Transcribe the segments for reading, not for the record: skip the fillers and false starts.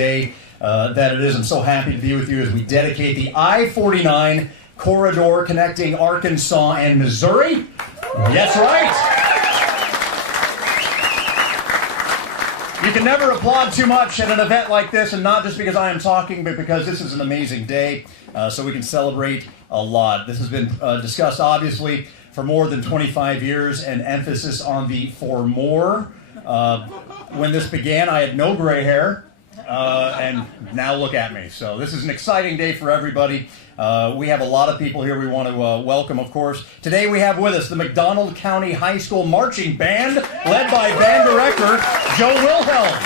day that it is. I'm so happy to be with you as we dedicate the I-49 corridor connecting Arkansas and Missouri. That's right. You can never applaud too much at an event like this, and not just because I am talking, but because this is an amazing day, so we can celebrate a lot. This has been discussed, obviously, for more than 25 years, and emphasis on the for more. When this began, I had no gray hair, and now look at me. So this is an exciting day for everybody. We have a lot of people here we want to welcome, of course. Today we have with us the McDonald County High School Marching Band, led by band director Joe Wilhelm.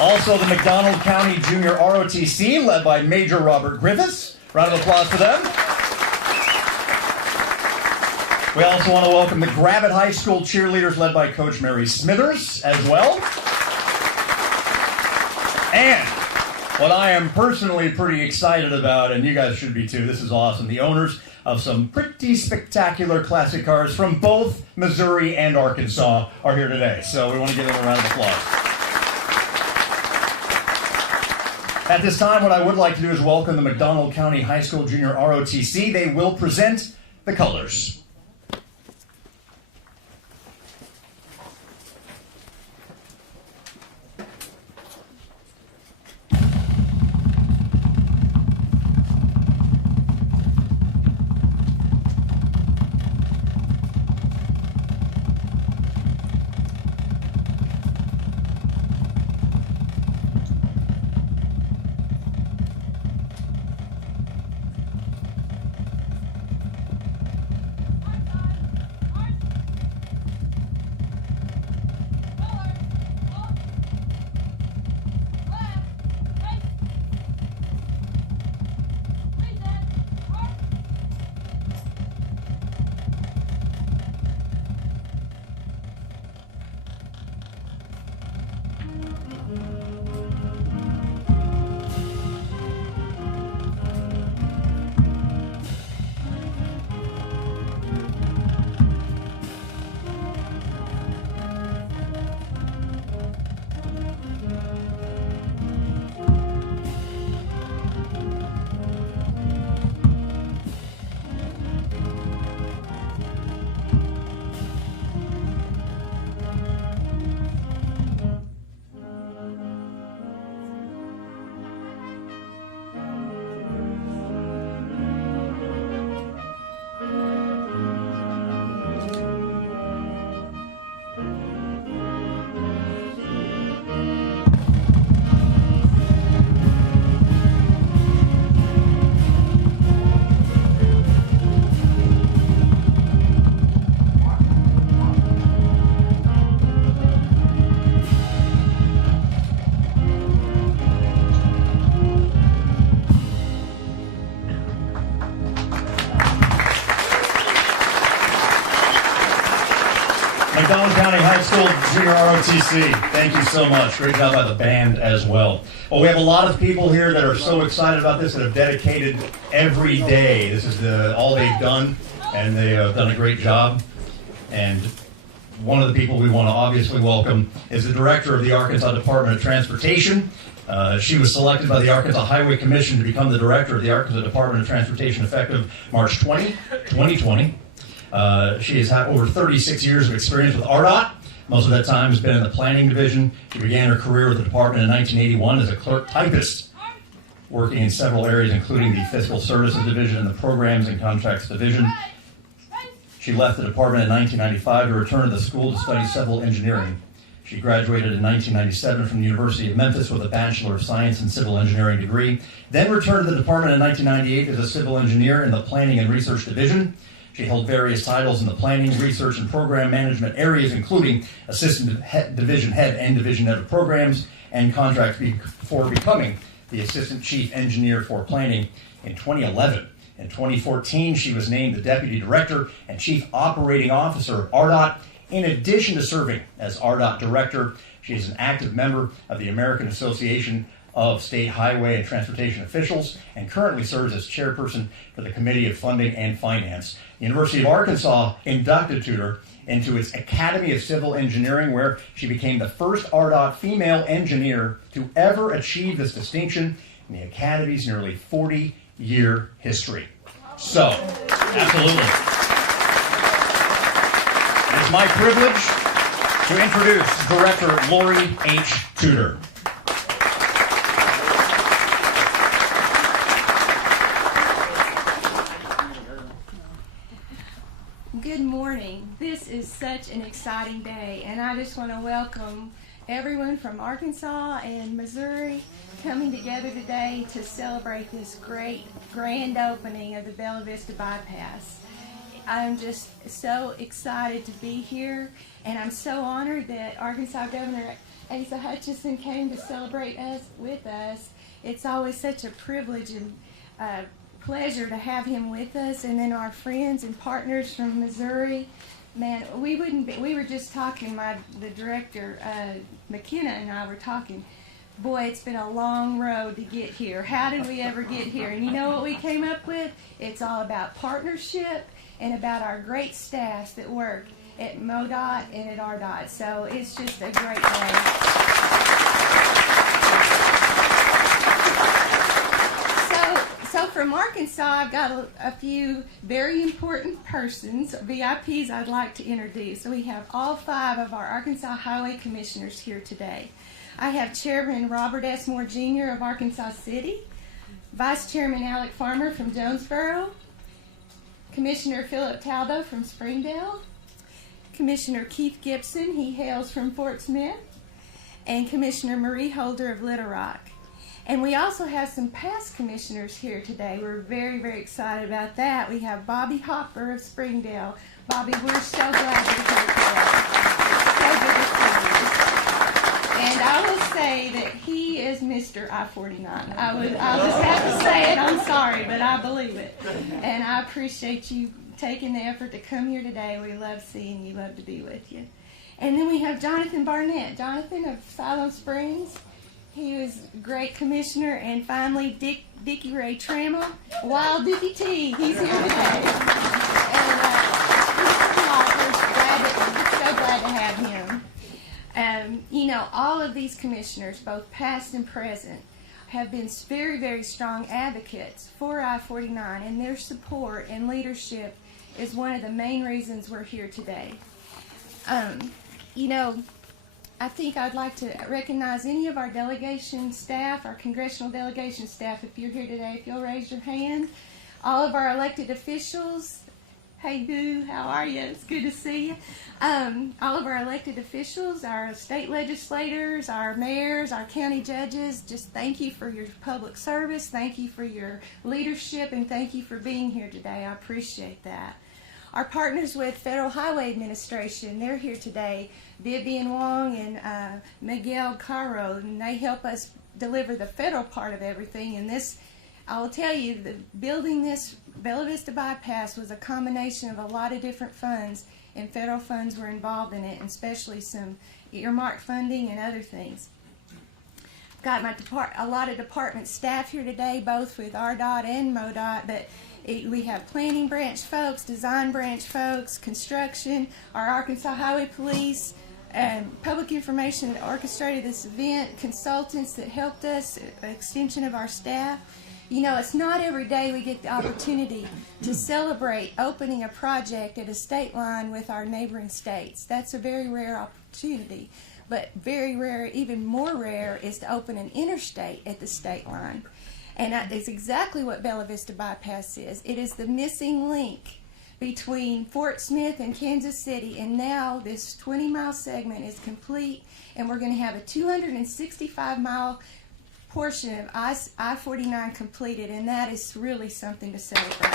Also the McDonald County Junior ROTC, led by Major Robert Griffiths. Round of applause for them. We also want to welcome the Gravette High School cheerleaders, led by Coach Mary Smithers as well. And what I am personally pretty excited about, and you guys should be too, this is awesome, the owners of some pretty spectacular classic cars from both Missouri and Arkansas are here today. So we want to give them a round of applause. At this time, what I would like to do is welcome the McDonald County High School Junior ROTC. They will present the colors. McDonald County High School Junior ROTC, thank you so much. Great job by the band as well. Well, we have a lot of people here that are so excited about this, that have dedicated every day. This is all they've done, and they have done a great job. And one of the people we want to obviously welcome is the director of the Arkansas Department of Transportation. She was selected by the Arkansas Highway Commission to become the director of the Arkansas Department of Transportation effective March 20, 2020. She has had over 36 years of experience with RDOT. Most of that time has been in the planning division. She began her career with the department in 1981 as a clerk typist, working in several areas, including the Fiscal Services Division and the Programs and Contracts Division. She left the department in 1995 to return to the school to study civil engineering. She graduated in 1997 from the University of Memphis with a Bachelor of Science in Civil Engineering degree, then returned to the department in 1998 as a civil engineer in the Planning and Research Division. She held various titles in the planning, research, and program management areas, including assistant division head and division head of programs and contracts, before becoming the assistant chief engineer for planning in 2011. In 2014, she was named the deputy director and chief operating officer of RDOT. In addition to serving as RDOT director, she is an active member of the American Association of State Highway and Transportation Officials and currently serves as chairperson for the Committee of Funding and Finance. The University of Arkansas inducted Tudor into its Academy of Civil Engineering, where she became the first RDOT female engineer to ever achieve this distinction in the Academy's nearly 40-year history. So, absolutely. It's my privilege to introduce Director Lori H. Tudor. Good morning. This is such an exciting day, and I just want to welcome everyone from Arkansas and Missouri coming together today to celebrate this great grand opening of the Bella Vista Bypass. I'm just so excited to be here, and I'm so honored that Arkansas Governor Asa Hutchinson came to celebrate with us. It's always such a privilege and pleasure to have him with us, and then our friends and partners from Missouri. Man, we were just talking, the director, Mckenna and I were talking, boy, it's been a long road to get here. How did we ever get here? And you know what we came up with? It's all about partnership and about our great staffs that work at MoDOT and at RDOT. So it's just a great day. So from Arkansas, I've got a few very important persons, VIPs, I'd like to introduce. So we have all 5 of our Arkansas Highway Commissioners here today. I have Chairman Robert S. Moore Jr. of Arkansas City, Vice Chairman Alec Farmer from Jonesboro, Commissioner Philip Taldo from Springdale, Commissioner Keith Gibson, he hails from Fort Smith, and Commissioner Marie Holder of Little Rock. And we also have some past commissioners here today. We're very, very excited about that. We have Bobby Hopper of Springdale. Bobby, we're so glad you're here today. So good to see you. And I will say that he is Mr. I-49. I'll just have to say it. I'm sorry, but I believe it. And I appreciate you taking the effort to come here today. We love seeing you. Love to be with you. And then we have Jonathan Barnett. Jonathan of Siloam Springs. He was a great commissioner. And finally, Dickie Ray Trammell, Wild Dickie T. He's here today. And we're so glad to have him. You know, all of these commissioners, both past and present, have been very, very strong advocates for I-49, and their support and leadership is one of the main reasons we're here today. You know, I think I'd like to recognize any of our delegation staff, our congressional delegation staff, if you're here today, if you'll raise your hand. All of our elected officials. Hey, Boo, how are you? It's good to see you. All of our elected officials, our state legislators, our mayors, our county judges, just thank you for your public service, thank you for your leadership, and thank you for being here today. I appreciate that. Our partners with Federal Highway Administration, they're here today. Vivian Wong and Miguel Caro, and they help us deliver the federal part of everything. And this, I will tell you, building this Bella Vista Bypass was a combination of a lot of different funds, and federal funds were involved in it, and especially some earmark funding and other things. Got a lot of department staff here today, both with RDOT and MoDOT, but we have planning branch folks, design branch folks, construction, our Arkansas Highway Police, public information that orchestrated this event, consultants that helped us, extension of our staff. You know, it's not every day we get the opportunity to celebrate opening a project at a state line with our neighboring states. That's a very rare opportunity. But very rare, even more rare, is to open an interstate at the state line. And it's exactly what Bella Vista Bypass is. It is the missing link between Fort Smith and Kansas City, and now this 20-mile segment is complete, and we're going to have a 265-mile portion of I-49 completed, and that is really something to celebrate.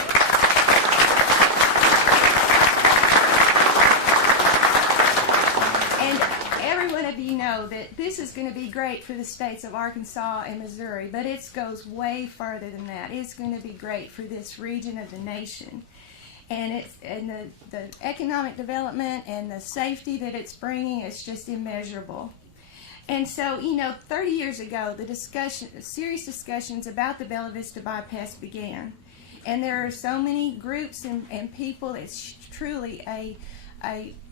And every one of you know that this is going to be great for the states of Arkansas and Missouri, but it goes way further than that. It's going to be great for this region of the nation. And the economic development and the safety that it's bringing is just immeasurable. And so, 30 years ago, serious discussions about the Bella Vista Bypass began. And there are so many groups and people. It's truly a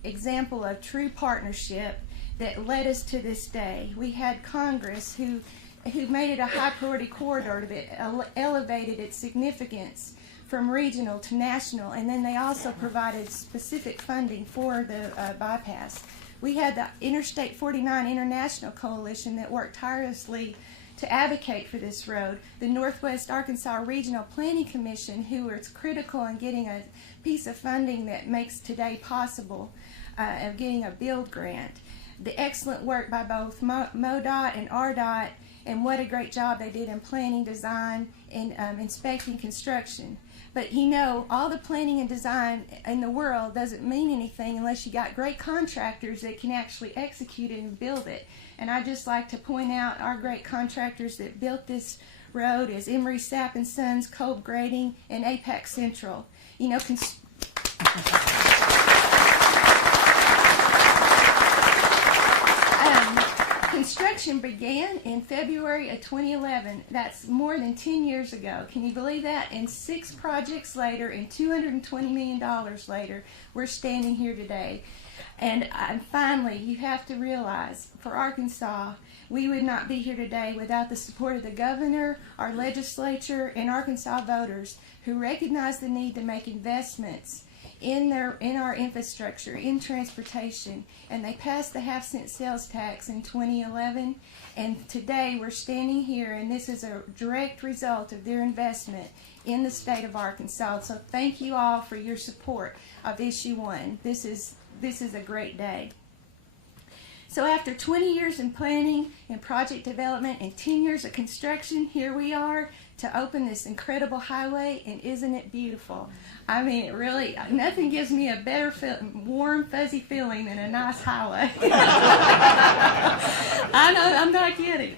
example of true partnership that led us to this day. We had Congress who made it a high priority corridor that elevated its significance from regional to national, and then they also provided specific funding for the bypass. We had the Interstate 49 International Coalition that worked tirelessly to advocate for this road, the Northwest Arkansas Regional Planning Commission, who was critical in getting a piece of funding that makes today possible, of getting a build grant. The excellent work by both MoDOT and RDOT, and what a great job they did in planning, design, and inspecting construction. But all the planning and design in the world doesn't mean anything unless you got great contractors that can actually execute it and build it. And I'd just like to point out our great contractors that built this road is Emery Sapp and Sons, Kolb Grading, and Apex Central. Construction began in February of 2011. That's more than 10 years ago. Can you believe that? And 6 projects later and $220 million later, we're standing here today. And finally, you have to realize, for Arkansas, we would not be here today without the support of the governor, our legislature, and Arkansas voters who recognize the need to make investments in our infrastructure, in transportation, and they passed the half-cent sales tax in 2011, and today we're standing here, and this is a direct result of their investment in the state of Arkansas. So thank you all for your support of Issue 1. This is a great day. So after 20 years in planning and project development and 10 years of construction, here we are to open this incredible highway, and isn't it beautiful? I mean, it really, nothing gives me a better warm, fuzzy feeling than a nice highway. I know, I'm not kidding.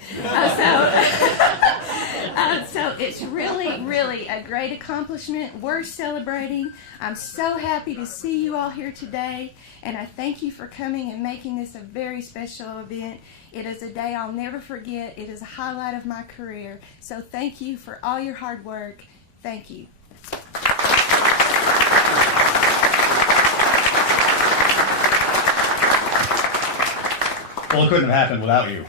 So it's really, really a great accomplishment. We're celebrating. I'm so happy to see you all here today, and I thank you for coming and making this a very special event. It is a day I'll never forget. It is a highlight of my career. So thank you for all your hard work. Thank you. Well, it couldn't have happened without you.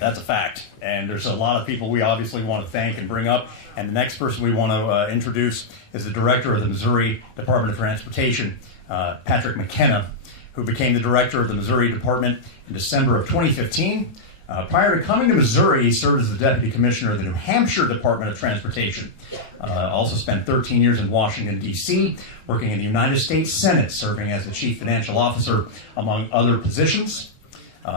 That's a fact. And there's a lot of people we obviously want to thank and bring up. And the next person we want to introduce is the director of the Missouri Department of Transportation, Patrick Mckenna, who became the director of the Missouri Department in December of 2015. Prior to coming to Missouri, he served as the Deputy Commissioner of the New Hampshire Department of Transportation. Also spent 13 years in Washington, D.C., working in the United States Senate, serving as the Chief Financial Officer, among other positions.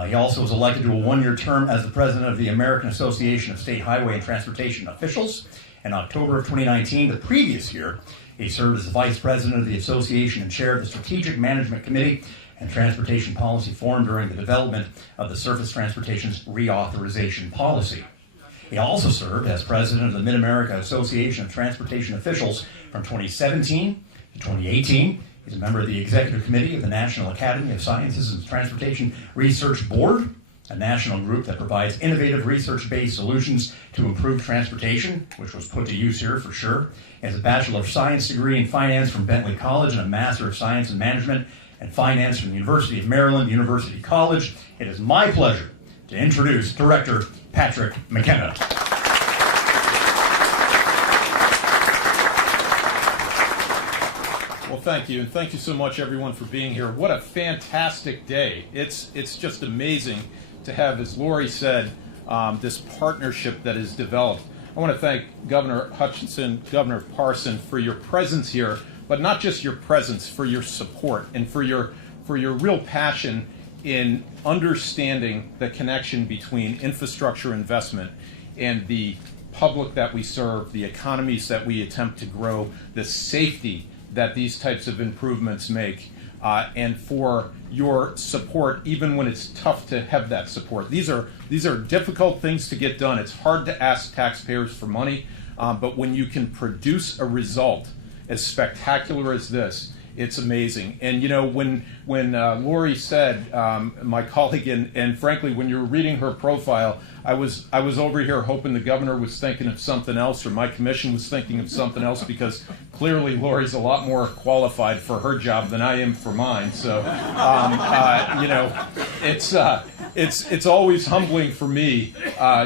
He also was elected to a one-year term as the President of the American Association of State Highway and Transportation Officials. In October of 2019, the previous year, he served as the Vice President of the Association and Chair of the Strategic Management Committee and Transportation Policy Forum during the development of the Surface Transportation's reauthorization policy. He also served as president of the Mid-America Association of Transportation Officials from 2017 to 2018. He's a member of the Executive Committee of the National Academy of Sciences and Transportation Research Board, a national group that provides innovative research-based solutions to improve transportation, which was put to use here for sure. He has a Bachelor of Science degree in Finance from Bentley College and a Master of Science in Management and Finance from the University of Maryland University College. It is my pleasure to introduce Director Patrick Mckenna. Well, thank you, and thank you so much, everyone, for being here. What a fantastic day. It's just amazing to have, as Lori said, this partnership that is developed. I want to thank Governor Hutchinson, Governor Parson, for your presence here, but not just your presence, for your support and for your real passion in understanding the connection between infrastructure investment and the public that we serve, the economies that we attempt to grow, the safety that these types of improvements make, and for your support even when it's tough to have that support. These are difficult things to get done. It's hard to ask taxpayers for money, but when you can produce a result as spectacular as this, It's amazing. And when Lori said, my colleague, and frankly, when you were reading her profile, I was over here hoping the governor was thinking of something else, or my commission was thinking of something else, because clearly Lori's a lot more qualified for her job than I am for mine. So, it's always humbling for me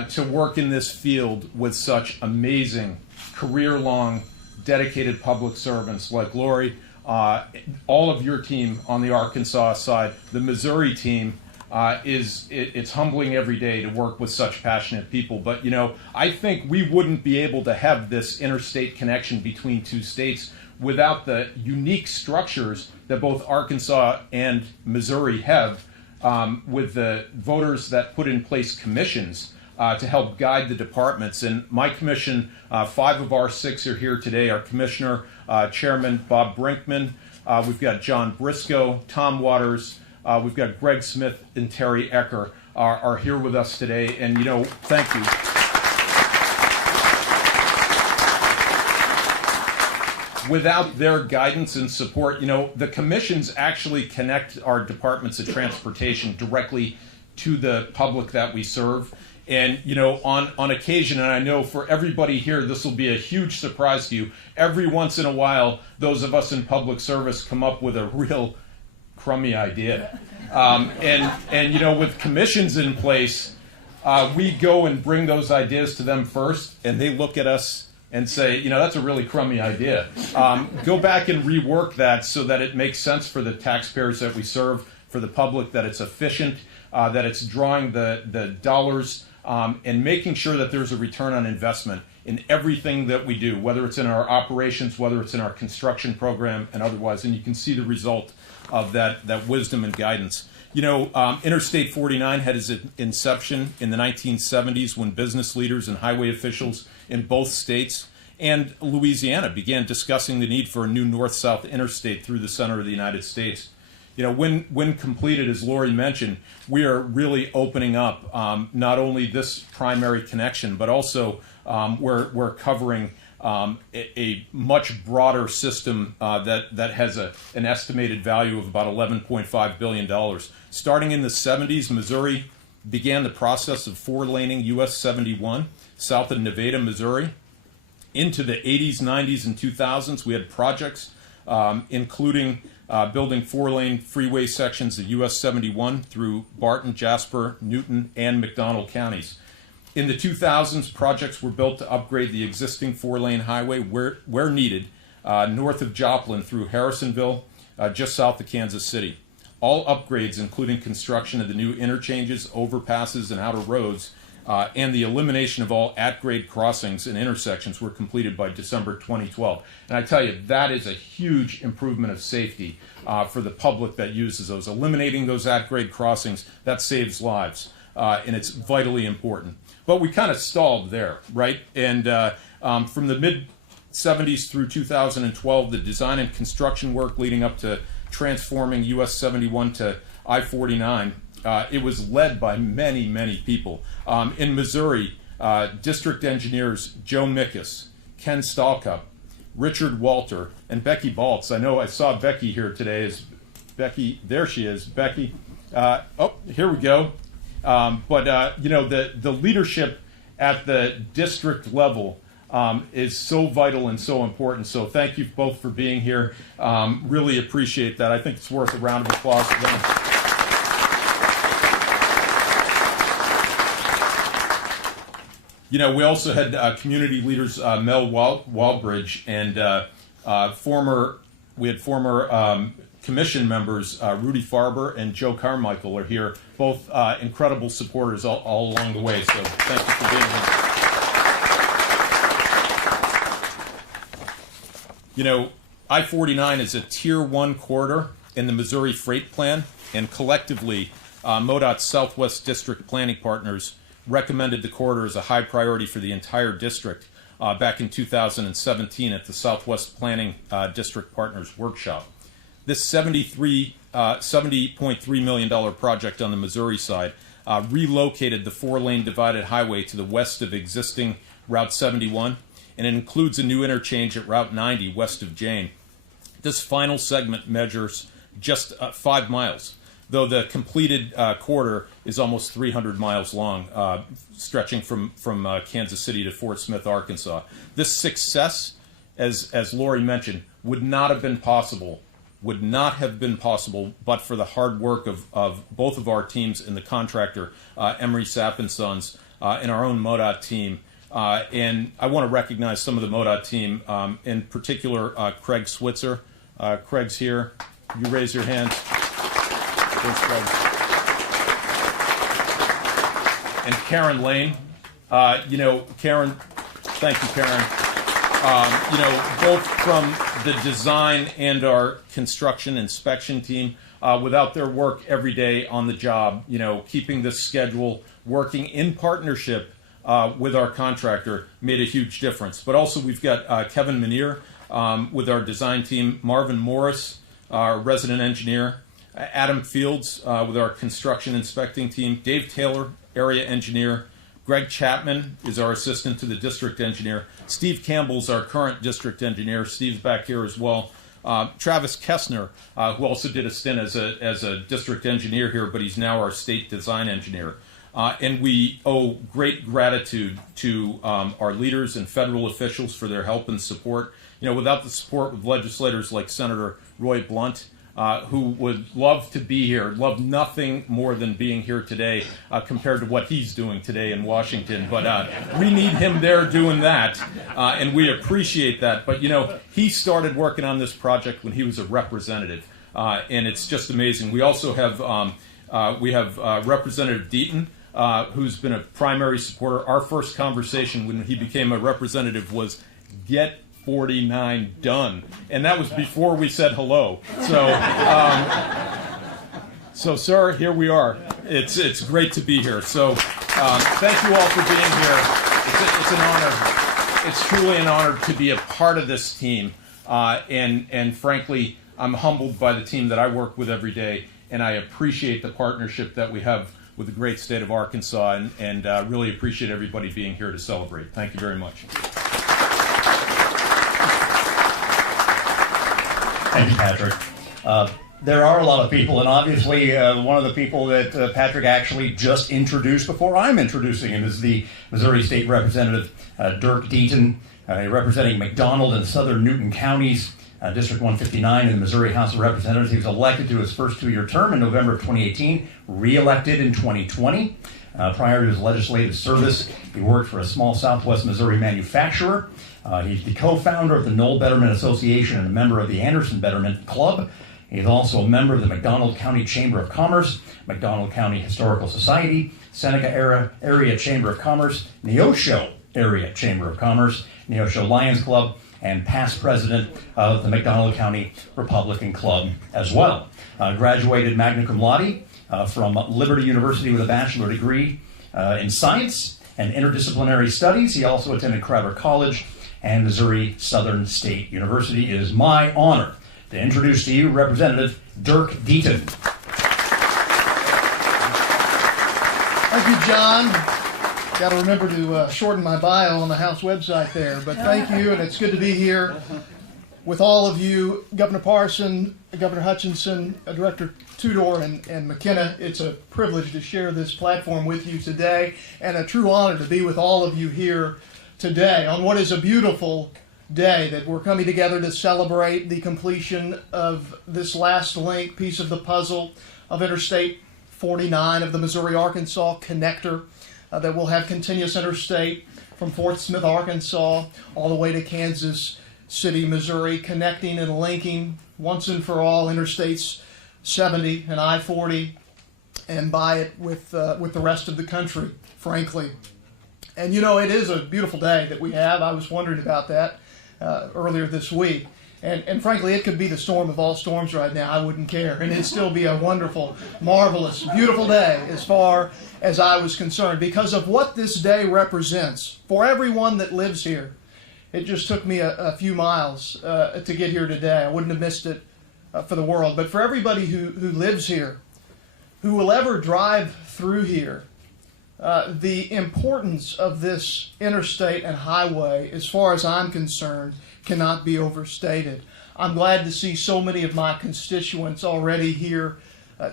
to work in this field with such amazing, career-long, dedicated public servants like Lori, all of your team on the Arkansas side, the Missouri team. It's humbling every day to work with such passionate people. But, I think we wouldn't be able to have this interstate connection between two states without the unique structures that both Arkansas and Missouri have, with the voters that put in place commissions to help guide the departments. And my commission, 5 of our 6 are here today. Our commissioner, Chairman Bob Brinkman. We've got John Briscoe, Tom Waters. We've got Greg Smith and Terry Ecker are here with us today. And, thank you. Without their guidance and support, the commissions actually connect our departments of transportation directly to the public that we serve. And, on occasion, and I know for everybody here, this will be a huge surprise to you, every once in a while, those of us in public service come up with a real crummy idea. And with commissions in place, we go and bring those ideas to them first, and they look at us and say, that's a really crummy idea. Go back and rework that so that it makes sense for the taxpayers that we serve, for the public, that it's efficient, that it's drawing the dollars, and making sure that there's a return on investment in everything that we do, whether it's in our operations, whether it's in our construction program, and otherwise. And you can see the result of that wisdom and guidance. Interstate 49 had its inception in the 1970s when business leaders and highway officials in both states and Louisiana began discussing the need for a new north-south interstate through the center of the United States. When completed, as Lori mentioned, we are really opening up not only this primary connection, but also we're covering a much broader system that has an estimated value of about $11.5 billion. Starting in the 70s, Missouri began the process of 4-laning US 71 south of Nevada, Missouri. Into the 80s, 90s, and 2000s, we had projects including building 4-lane freeway sections of US 71 through Barton, Jasper, Newton, and McDonald counties. In the 2000s, projects were built to upgrade the existing 4-lane highway where needed, north of Joplin through Harrisonville, just south of Kansas City. All upgrades, including construction of the new interchanges, overpasses, and outer roads, and the elimination of all at-grade crossings and intersections were completed by December 2012. And I tell you, that is a huge improvement of safety for the public that uses those. Eliminating those at-grade crossings, that saves lives, and it's vitally important. But we kind of stalled there, right? And from the mid-70s through 2012, the design and construction work leading up to transforming US 71 to I-49, it was led by many, many people. In Missouri, district engineers Joe Mickus, Ken Stalcup, Richard Walter, and Becky Baltz. I saw Becky here today. There she is, Becky. Here we go. The leadership at the district level is so vital and so important. So thank you both for being here. Really appreciate that. I think it's worth a round of applause for them. We also had community leaders Mel Walbridge and we had former commission members Rudy Farber and Joe Carmichael are here, both incredible supporters all along the way. So thank you for being here. I-49 is a Tier 1 corridor in the Missouri Freight Plan, and collectively, MoDOT's Southwest District Planning Partners recommended the corridor as a high priority for the entire district back in 2017 at the Southwest Planning District Partners Workshop. This $70.3 million project on the Missouri side relocated the 4-lane divided highway to the west of existing Route 71, and it includes a new interchange at Route 90 west of Jane This final segment measures just 5 miles, though the completed quarter is almost 300 miles long, stretching from Kansas City to Fort Smith, Arkansas. This success, as Lori mentioned, would not have been possible but for the hard work of both of our teams and the contractor, Emery Sapp & Sons, and our own MoDOT team. And I want to recognize some of the MoDOT team, in particular Craig Switzer. Craig's here. You raise your hands. There's Craig. And Karen Lane. Karen, thank you, Karen. Both from the design and our construction inspection team, without their work every day on the job, keeping this schedule, working in partnership with our contractor made a huge difference. But also we've got Kevin Manier with our design team, Marvin Morris, our resident engineer, Adam Fields with our construction inspecting team, Dave Taylor, area engineer, Greg Chapman is our assistant to the district engineer, Steve Campbell's our current district engineer, Steve's back here as well, Travis Kessner, who also did a stint as a district engineer here, but he's now our state design engineer. And we owe great gratitude to our leaders and federal officials for their help and support. Without the support of legislators like Senator Roy Blunt, who would love to be here, love nothing more than being here today compared to what he's doing today in Washington. But we need him there doing that, and we appreciate that. But, he started working on this project when he was a representative, and it's just amazing. We also have Representative Deaton, who's been a primary supporter. Our first conversation when he became a representative was, get 49 done, and that was before we said hello. So, sir, here we are. It's great to be here. So, thank you all for being here. It's an honor. It's truly an honor to be a part of this team, and frankly, I'm humbled by the team that I work with every day, and I appreciate the partnership that we have with the great state of Arkansas, and really appreciate everybody being here to celebrate. Thank you very much. Thank you, Patrick. There are a lot of people, and obviously one of the people that Patrick actually just introduced before I'm introducing him is the Missouri State Representative Dirk Deaton, representing McDonald and Southern Newton counties, District 159 in the Missouri House of Representatives. He was elected to his first 2-year term in November of 2018, re-elected in 2020. Prior to his legislative service, he worked for a small Southwest Missouri manufacturer. He's the co-founder of the Knoll Betterment Association and a member of the Anderson Betterment Club. He's also a member of the McDonald County Chamber of Commerce, McDonald County Historical Society, Seneca Area Chamber of Commerce, Neosho Area Chamber of Commerce, Neosho Lions Club, and past president of the McDonald County Republican Club as well. Graduated magna cum laude from Liberty University with a bachelor degree in science and interdisciplinary studies. He also attended Crowder College and Missouri Southern State University. It is my honor to introduce to you Representative Dirk Deaton. Thank you, John. Got to remember to shorten my bio on the House website there. But thank you, and it's good to be here with all of you, Governor Parson, Governor Hutchinson, Director Tudor, and Mckenna. It's a privilege to share this platform with you today, and a true honor to be with all of you here today on what is a beautiful day that we're coming together to celebrate the completion of this last link piece of the puzzle of Interstate 49 of the Missouri-Arkansas connector that will have continuous interstate from Fort Smith, Arkansas, all the way to Kansas City, Missouri, connecting and linking once and for all Interstates 70 and I-40 and by it with the rest of the country, frankly. And it is a beautiful day that we have. I was wondering about that earlier this week. And frankly, it could be the storm of all storms right now. I wouldn't care. And it'd still be a wonderful, marvelous, beautiful day as far as I was concerned because of what this day represents for everyone that lives here. It just took me a few miles to get here today. I wouldn't have missed it for the world. But for everybody who lives here, who will ever drive through here, the importance of this interstate and highway, as far as I'm concerned, cannot be overstated. I'm glad to see so many of my constituents already here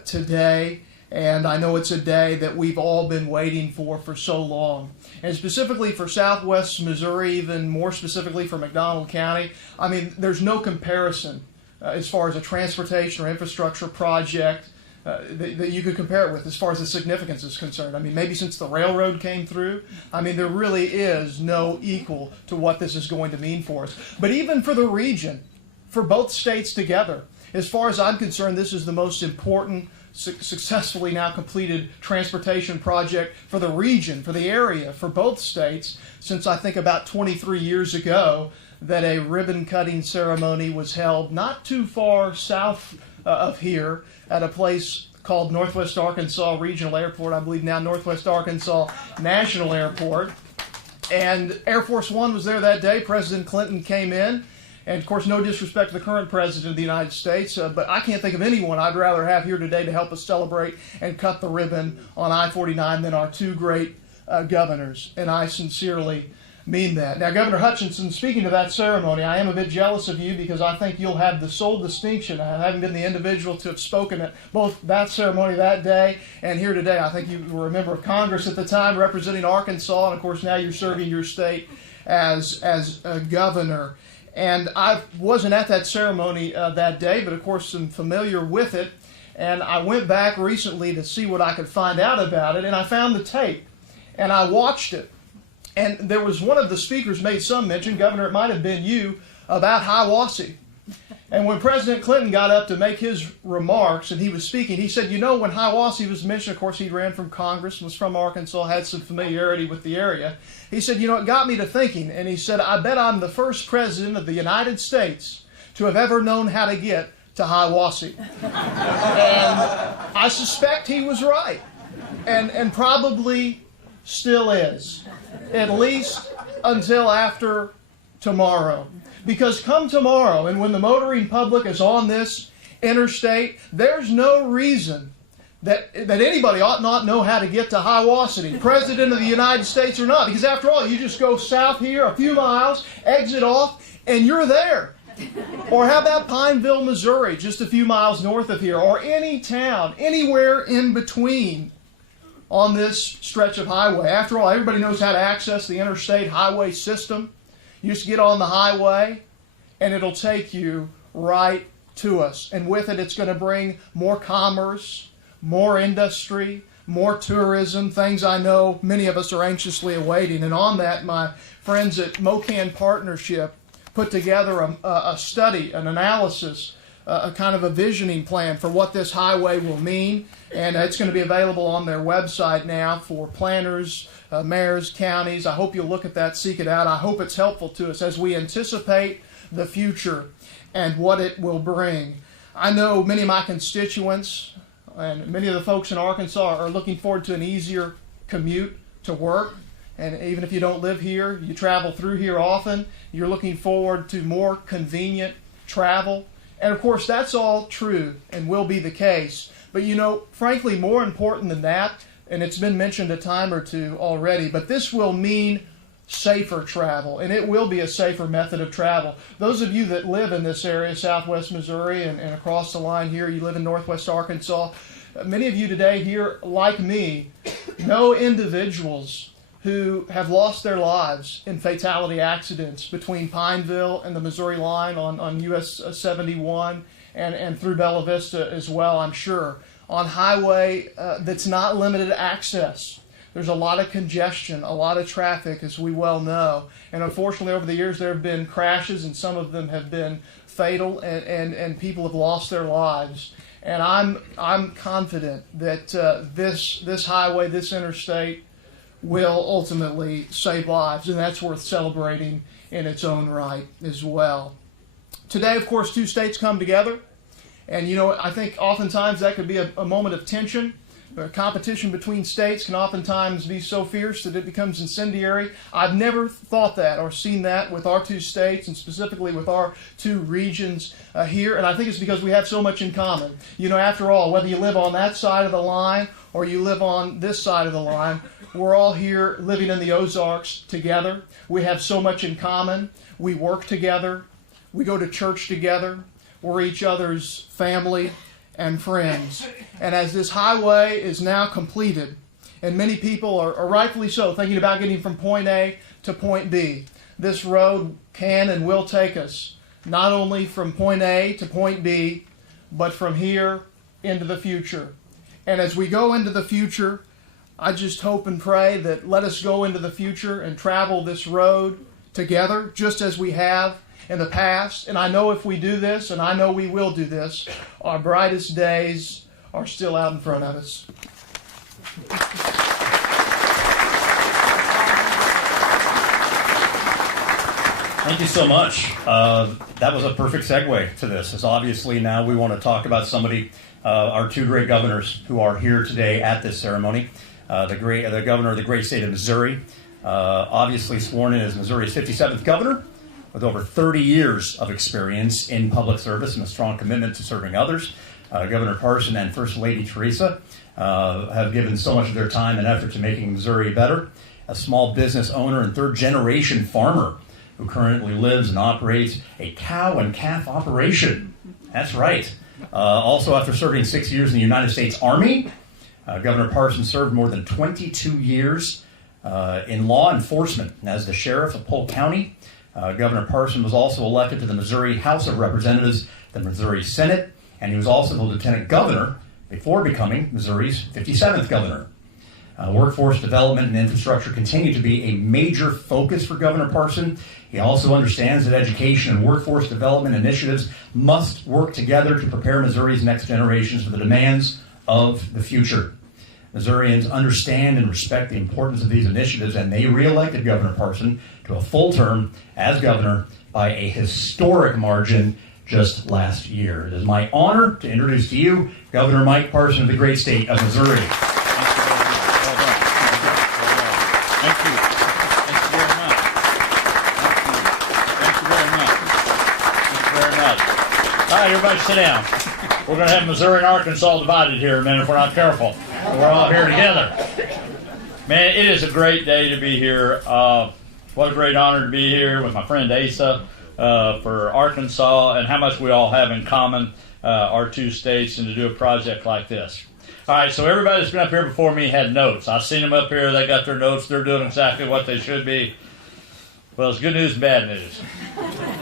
today. And I know it's a day that we've all been waiting for so long. And specifically for Southwest Missouri, even more specifically for McDonald County, I mean, there's no comparison as far as a transportation or infrastructure project that you could compare it with as far as the significance is concerned. I mean, maybe since the railroad came through, I mean, there really is no equal to what this is going to mean for us. But even for the region, for both states together, as far as I'm concerned, this is the most important successfully now completed transportation project for the region, for the area, for both states, since I think about 23 years ago that a ribbon-cutting ceremony was held not too far south of here at a place called Northwest Arkansas Regional Airport, I believe now Northwest Arkansas National Airport. And Air Force One was there that day. President Clinton came in. And, of course, no disrespect to the current President of the United States, but I can't think of anyone I'd rather have here today to help us celebrate and cut the ribbon on I-49 than our two great governors. And I sincerely mean that. Now, Governor Hutchinson, speaking of that ceremony, I am a bit jealous of you because I think you'll have the sole distinction, having been the individual to have spoken at both that ceremony that day and here today. I think you were a member of Congress at the time representing Arkansas, and, of course, now you're serving your state as a governor. And I wasn't at that ceremony that day, but of course I'm familiar with it. And I went back recently to see what I could find out about it, and I found the tape. And I watched it. And there was one of the speakers made some mention, Governor, it might have been you, about Hiawassee. And when President Clinton got up to make his remarks and he was speaking, he said, you know, when Hiawassee was mentioned, of course he ran from Congress, was from Arkansas, had some familiarity with the area. He said, you know, it got me to thinking. And he said, I bet I'm the first president of the United States to have ever known how to get to Hiawassee. And I suspect he was right. And probably still is. At least until after tomorrow. Because come tomorrow, and when the motoring public is on this interstate, there's no reason that anybody ought not know how to get to Hiawassee, President of the United States or not. Because after all, you just go south here a few miles, exit off, and you're there. Or how about Pineville, Missouri, just a few miles north of here, or any town, anywhere in between on this stretch of highway. After all, everybody knows how to access the interstate highway system. You just get on the highway, and it'll take you right to us. And with it, it's going to bring more commerce, more industry, more tourism, things I know many of us are anxiously awaiting. And on that, my friends at Mckenna Partnership put together a study, an analysis, a kind of a visioning plan for what this highway will mean. And it's going to be available on their website now for planners, mayors, counties. I hope you'll look at that, seek it out. I hope it's helpful to us as we anticipate the future and what it will bring. I know many of my constituents and many of the folks in Arkansas are looking forward to an easier commute to work. And even if you don't live here, you travel through here often, you're looking forward to more convenient travel. And of course, that's all true and will be the case. But you know, frankly, more important than that, and it's been mentioned a time or two already, but this will mean safer travel, and it will be a safer method of travel. Those of you that live in this area, Southwest Missouri and across the line here, you live in Northwest Arkansas, many of you today here, like me, know individuals who have lost their lives in fatality accidents between Pineville and the Missouri line on US 71 and through Bella Vista as well, I'm sure, on highway that's not limited access. There's a lot of congestion, a lot of traffic, as we well know. And unfortunately, over the years, there have been crashes, and some of them have been fatal, and people have lost their lives. And I'm confident that this highway, this interstate, will ultimately save lives, and that's worth celebrating in its own right as well. Today, of course, two states come together, and you know, I think oftentimes that could be a moment of tension. Competition between states can oftentimes be so fierce that it becomes incendiary. I've never thought that or seen that with our two states, and specifically with our two regions here, and I think it's because we have so much in common. You know, after all, whether you live on that side of the line or you live on this side of the line, we're all here living in the Ozarks together. We have so much in common. We work together. We go to church together. We're each other's family and friends. And as this highway is now completed, and many people are rightfully so thinking about getting from point A to point B, this road can and will take us not only from point A to point B, but from here into the future. And as we go into the future, I just hope and pray that let us go into the future and travel this road together, just as we have in the past. And I know if we do this, and I know we will do this, our brightest days are still out in front of us. Thank you so much. That was a perfect segue to this. As obviously now we want to talk about somebody, our two great governors who are here today at this ceremony. The governor of the great state of Missouri, obviously sworn in as Missouri's 57th governor, with over 30 years of experience in public service and a strong commitment to serving others. Governor Parson and First Lady Teresa have given so much of their time and effort to making Missouri better. A small business owner and third-generation farmer who currently lives and operates a cow and calf operation. That's right. Also, after serving 6 years in the United States Army, Governor Parson served more than 22 years in law enforcement as the sheriff of Polk County. Governor Parson was also elected to the Missouri House of Representatives, the Missouri Senate, and he was also the lieutenant governor before becoming Missouri's 57th governor. Workforce development and infrastructure continue to be a major focus for Governor Parson. He also understands that education and workforce development initiatives must work together to prepare Missouri's next generations for the demands of the future. Missourians understand and respect the importance of these initiatives, and they re-elected Governor Parson to a full term as governor by a historic margin just last year. It is my honor to introduce to you Governor Mike Parson of the great state of Missouri. All right, everybody sit down. We're going to have Missouri and Arkansas divided here in a minute if we're not careful. We're all here together. Man, it is a great day to be here. What a great honor to be here with my friend Asa for Arkansas, and how much we all have in common, our two states, and to do a project like this. All right, so everybody that's been up here before me had notes. I've seen them up here. They got their notes. They're doing exactly what they should be. Well, it's good news and bad news.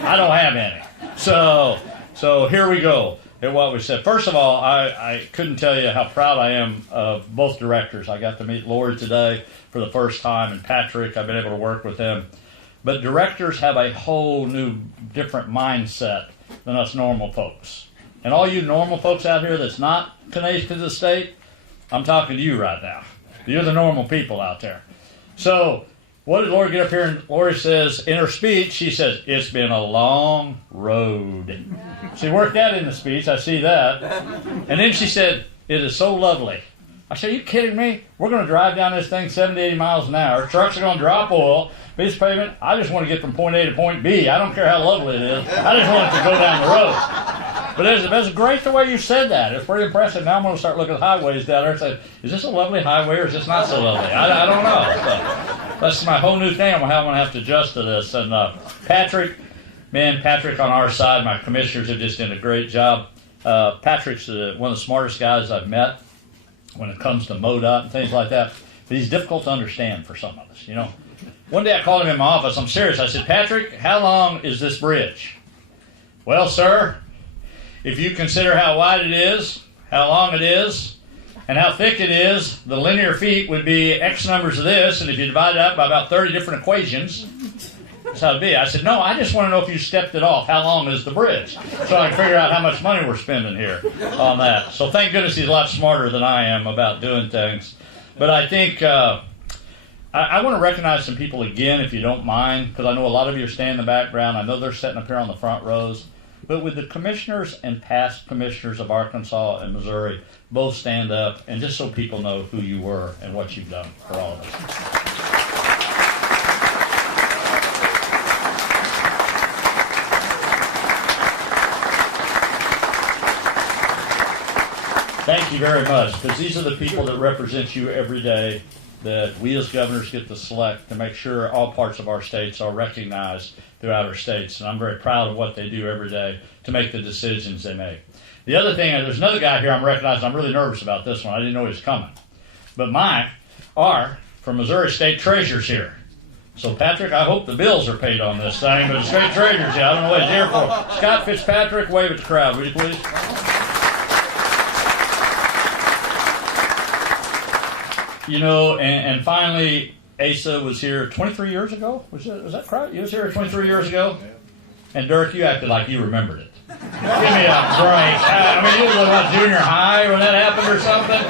I don't have any. So here we go at what we said. First of all, I couldn't tell you how proud I am of both directors. I got to meet Lori today for the first time, and Patrick, I've been able to work with him. But directors have a whole new, different mindset than us normal folks. And all you normal folks out here that's not connected to the state, I'm talking to you right now. You're the normal people out there. So what did Lori get up here? And Lori says, in her speech, she says, it's been a long road. She worked that in the speech. I see that. And then she said, it is so lovely. I said, are you kidding me? We're going to drive down this thing 70, 80 miles an hour. Trucks are going to drop oil. Piece of pavement. I just want to get from point A to point B. I don't care how lovely it is. I just want it to go down the road. But that's great the way you said that. It's pretty impressive. Now I'm going to start looking at highways down there and say, is this a lovely highway or is this not so lovely? I don't know. So that's my whole new thing. I'm going to have to adjust to this. And Patrick on our side, my commissioners have just done a great job. Patrick's one of the smartest guys I've met when it comes to MoDOT and things like that. But he's difficult to understand for some of us, you know. One day I called him in my office. I'm serious. I said, Patrick, how long is this bridge? Well, sir, if you consider how wide it is, how long it is, and how thick it is, the linear feet would be X numbers of this, and if you divide it up by about 30 different equations, that's how it'd be. I said, no, I just want to know if you stepped it off. How long is the bridge? So I can figure out how much money we're spending here on that. So thank goodness he's a lot smarter than I am about doing things. But I think I want to recognize some people again, if you don't mind, because I know a lot of you are staying in the background. I know they're sitting up here on the front rows. But with the commissioners and past commissioners of Arkansas and Missouri, both stand up, and just so people know who you were and what you've done for all of us. Thank you very much, because these are the people that represent you every day that we as governors get to select to make sure all parts of our states are recognized throughout our states. And I'm very proud of what they do every day to make the decisions they make. The other thing, there's another guy here I'm recognizing. I'm really nervous about this one. I didn't know he was coming. But Mike R. from Missouri State Treasurer's here. So, Patrick, I hope the bills are paid on this thing, but the State Treasurer's here. I don't know what he's here for. Scott Fitzpatrick, wave at the crowd, would you please? You know, and finally, Asa was here 23 years ago. Was that correct? You was here 23 years ago? And Dirk, you acted like you remembered it. Give me a break. I mean, you was what, junior high when that happened or something?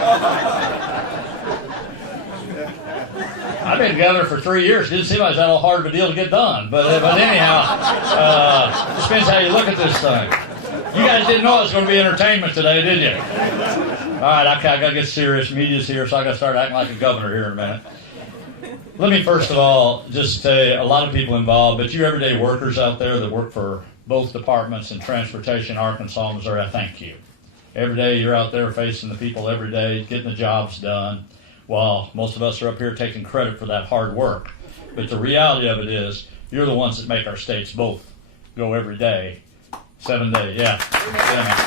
I've been governor for 3 years. It didn't seem like that all hard of a deal to get done. But anyhow, it depends how you look at this thing. You guys didn't know it was going to be entertainment today, did you? All right, I got to get serious. Media's here, so I got to start acting like a governor here in a minute. Let me first of all just say a lot of people involved, but you everyday workers out there that work for both departments in transportation, Arkansas, Missouri, I thank you. Every day you're out there facing the people every day, getting the jobs done, while most of us are up here taking credit for that hard work. But the reality of it is you're the ones that make our states both go every day, 7 days. Yeah. Man.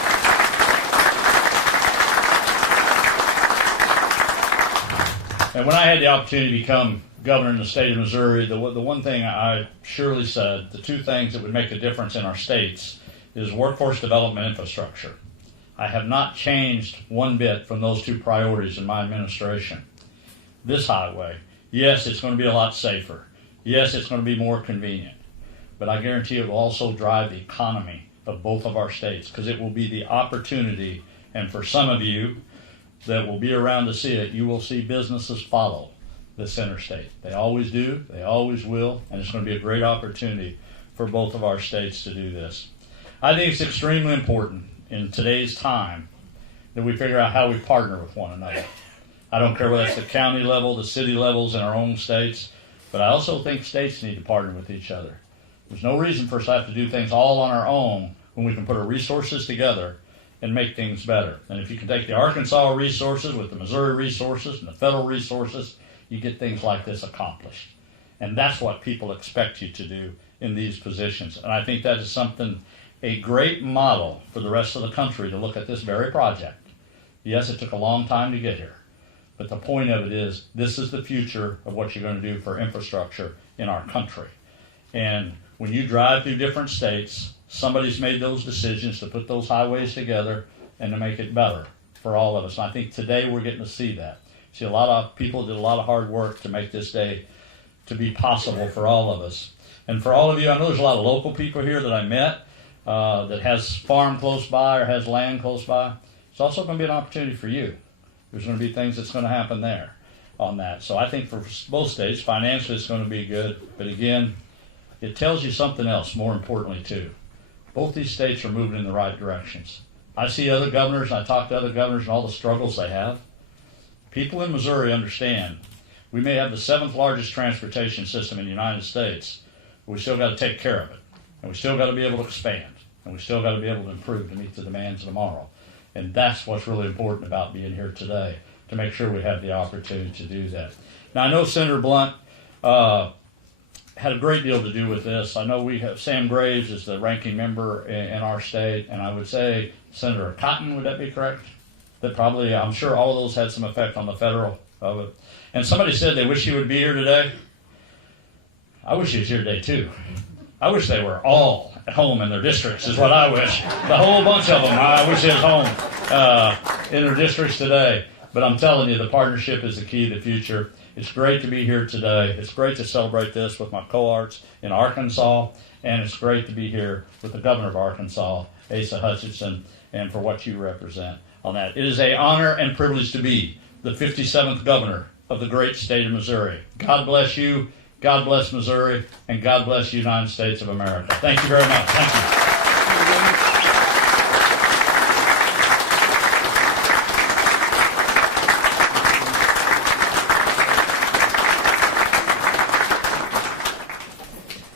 And when I had the opportunity to become governor in the state of Missouri, the one thing I surely said, the two things that would make a difference in our states is workforce development infrastructure. I have not changed one bit from those two priorities in my administration. This highway, yes, it's going to be a lot safer. Yes, it's going to be more convenient. But I guarantee it will also drive the economy of both of our states, because it will be the opportunity, and for some of you that will be around to see it, you will see businesses follow this interstate. They always do, they always will, and it's going to be a great opportunity for both of our states to do this. I think it's extremely important in today's time that we figure out how we partner with one another. I don't care whether it's the county level, the city levels in our own states, but I also think states need to partner with each other. There's no reason for us to have to do things all on our own when we can put our resources together and make things better. And if you can take the Arkansas resources with the Missouri resources and the federal resources, you get things like this accomplished. And that's what people expect you to do in these positions. And I think that is something, a great model for the rest of the country to look at this very project. Yes, it took a long time to get here, but the point of it is this is the future of what you're going to do for infrastructure in our country. And when you drive through different states, somebody's made those decisions to put those highways together and to make it better for all of us. And I think today we're getting to see that. See, a lot of people did a lot of hard work to make this day to be possible for all of us. And for all of you, I know there's a lot of local people here that I met that has farm close by or has land close by. It's also going to be an opportunity for you. There's going to be things that's going to happen there on that. So I think for both states, financially it's going to be good. But again, it tells you something else, more importantly too. Both these states are moving in the right directions. I see other governors, and I talk to other governors and all the struggles they have. People in Missouri understand we may have the 7th largest transportation system in the United States, but we still got to take care of it. And we still got to be able to expand. And we still got to be able to improve to meet the demands of tomorrow. And that's what's really important about being here today, to make sure we have the opportunity to do that. Now, I know Senator Blunt had a great deal to do with this. I know we have Sam Graves is the ranking member in our state, and I would say Senator Cotton, would that be correct? That probably, I'm sure all of those had some effect on the federal of it. And somebody said they wish he would be here today. I wish he was here today too. I wish they were all at home in their districts is what I wish. The whole bunch of them, I wish they was home in their districts today. But I'm telling you, the partnership is the key to the future. It's great to be here today. It's great to celebrate this with my cohorts in Arkansas, and it's great to be here with the governor of Arkansas, Asa Hutchinson, and for what you represent on that. It is an honor and privilege to be the 57th governor of the great state of Missouri. God bless you, God bless Missouri, and God bless the United States of America. Thank you very much. Thank you.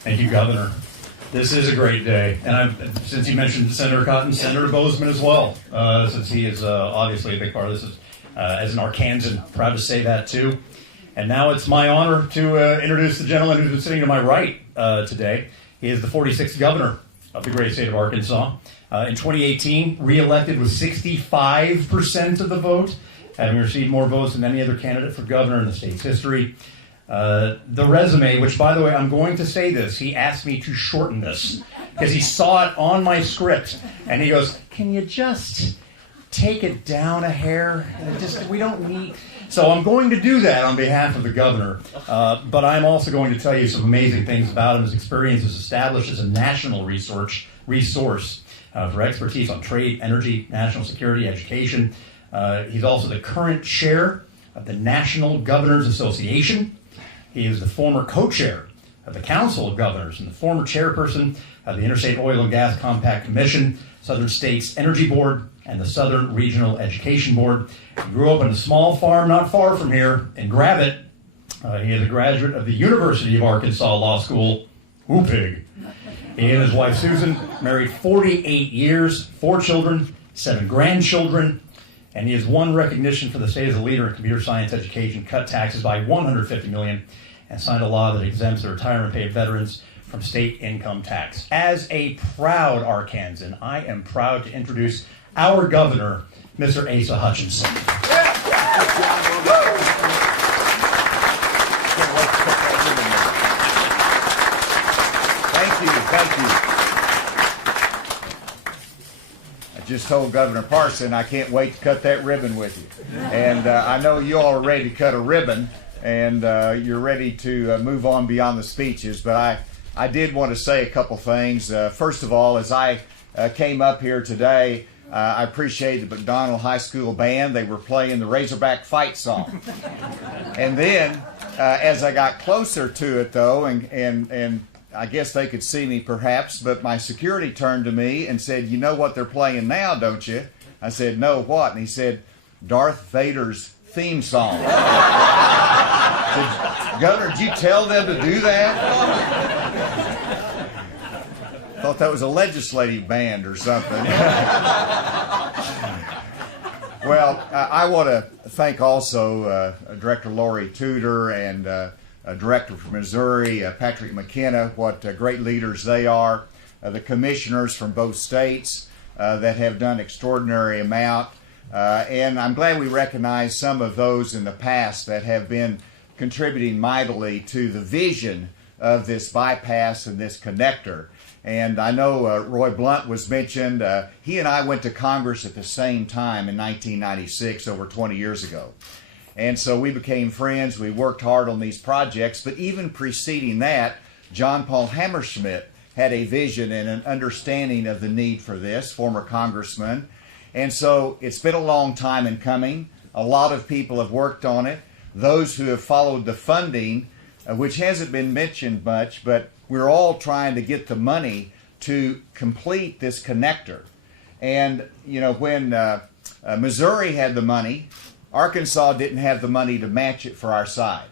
Thank you, Governor. This is a great day. And since you mentioned Senator Cotton, Senator Bozeman as well, since he is obviously a big part of this. As an Arkansan, proud to say that too. And now it's my honor to introduce the gentleman who's been sitting to my right today. He is the 46th governor of the great state of Arkansas. In 2018, re-elected with 65% of the vote, having received more votes than any other candidate for governor in the state's history. The resume, which, by the way, I'm going to say this, he asked me to shorten this because he saw it on my script, and he goes, "Can you just take it down a hair? We don't need..." So I'm going to do that on behalf of the governor, but I'm also going to tell you some amazing things about him. His experience is established as a national resource for expertise on trade, energy, national security, education. He's also the current chair of the National Governors Association. He is the former co-chair of the Council of Governors and the former chairperson of the Interstate Oil and Gas Compact Commission, Southern States Energy Board, and the Southern Regional Education Board. He grew up on a small farm not far from here in Gravette. He is a graduate of the University of Arkansas Law School. Woo pig. He and his wife Susan married 48 years, 4 children, 7 grandchildren, and he has won recognition for the state as a leader in computer science education, cut taxes by $150 million, and signed a law that exempts the retirement pay of veterans from state income tax. As a proud Arkansan, I am proud to introduce our governor, Mr. Asa Hutchinson. Thank you. I just told Governor Parson I can't wait to cut that ribbon with you. And I know you all are ready to cut a ribbon, and you're ready to move on beyond the speeches, but I did want to say a couple things. First of all, as I came up here today, I appreciate the McDonald High School band. They were playing the Razorback fight song. And then, as I got closer to it, though, and I guess they could see me perhaps, but my security turned to me and said, "You know what they're playing now, don't you?" I said, "No, what?" And he said, "Darth Vader's theme song." I said, "Governor, did you tell them to do that?" Thought that was a legislative band or something. Well, I want to thank also Director Lori Tudor and Director from Missouri, Patrick Mckenna, what great leaders they are, the commissioners from both states that have done extraordinary amount, and I'm glad we recognize some of those in the past that have been contributing mightily to the vision of this bypass and this connector. And I know Roy Blunt was mentioned. He and I went to Congress at the same time in 1996, over 20 years ago. And so we became friends. We worked hard on these projects. But even preceding that, John Paul Hammerschmidt had a vision and an understanding of the need for this, former congressman. And so it's been a long time in coming. A lot of people have worked on it. Those who have followed the funding, which hasn't been mentioned much, but we're all trying to get the money to complete this connector. And, you know, when Missouri had the money, Arkansas didn't have the money to match it for our side.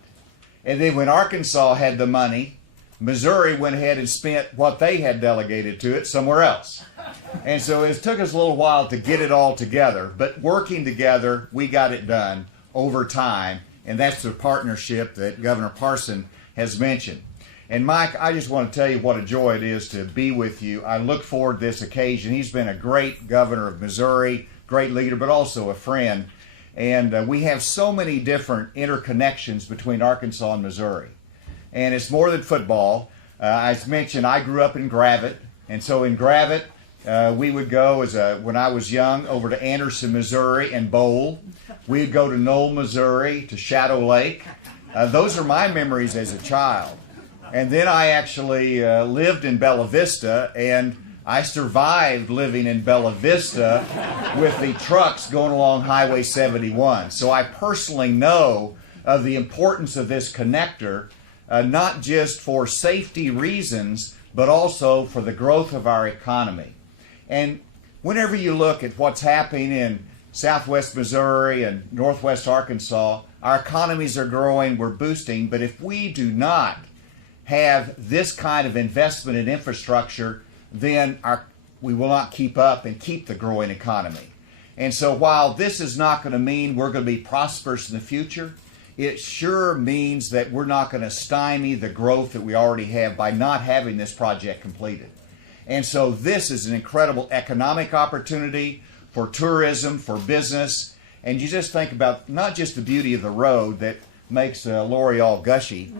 And then when Arkansas had the money, Missouri went ahead and spent what they had delegated to it somewhere else. And so it took us a little while to get it all together, but working together, we got it done over time, and that's the partnership that Governor Parson has mentioned. And Mike, I just want to tell you what a joy it is to be with you. I look forward to this occasion. He's been a great governor of Missouri, great leader, but also a friend. And we have so many different interconnections between Arkansas and Missouri. And it's more than football. As mentioned, I grew up in Gravette. And so in Gravette, we would go, when I was young, over to Anderson, Missouri and bowl. We'd go to Knoll, Missouri, to Shadow Lake. Those are my memories as a child. And then I actually lived in Bella Vista, and I survived living in Bella Vista with the trucks going along Highway 71. So I personally know of the importance of this connector, not just for safety reasons, but also for the growth of our economy. And whenever you look at what's happening in southwest Missouri and northwest Arkansas, our economies are growing, we're boosting, but if we do not have this kind of investment in infrastructure, then we will not keep up and keep the growing economy. And so while this is not going to mean we're going to be prosperous in the future, it sure means that we're not going to stymie the growth that we already have by not having this project completed. And so this is an incredible economic opportunity for tourism, for business, and you just think about not just the beauty of the road that makes Lori all gushy,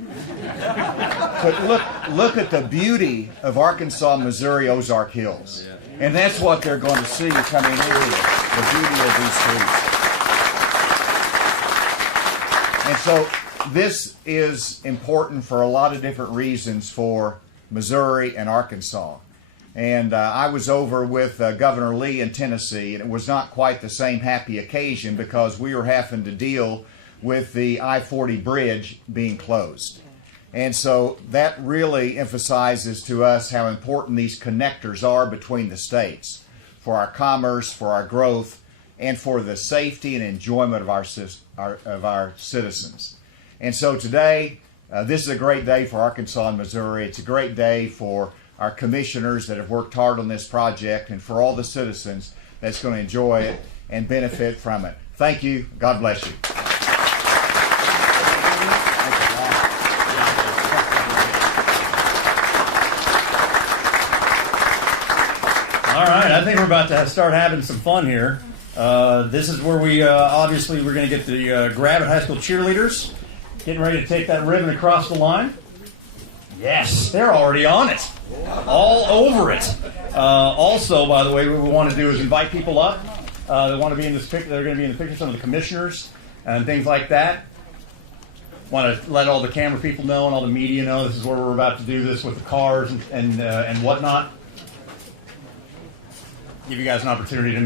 but look at the beauty of Arkansas, Missouri, Ozark Hills. And that's what they're going to see coming in here, the beauty of these streets. And so this is important for a lot of different reasons for Missouri and Arkansas. And I was over with Governor Lee in Tennessee, and it was not quite the same happy occasion because we were having to deal with the I-40 bridge being closed. And so that really emphasizes to us how important these connectors are between the states for our commerce, for our growth, and for the safety and enjoyment of our citizens. And so today, this is a great day for Arkansas and Missouri. It's a great day for our commissioners that have worked hard on this project and for all the citizens that's going to enjoy it and benefit from it. Thank you. God bless you. All right, I think we're about to start having some fun here. This is where we obviously we're going to get the Gravette High School cheerleaders getting ready to take that ribbon across the line. Yes, they're already on it, all over it. Also, by the way, what we want to do is invite people up. They want to be in this picture. They're going to be in the picture. Some of the commissioners and things like that. Want to let all the camera people know and all the media know this is where we're about to do this with the cars and whatnot. Give you guys an opportunity to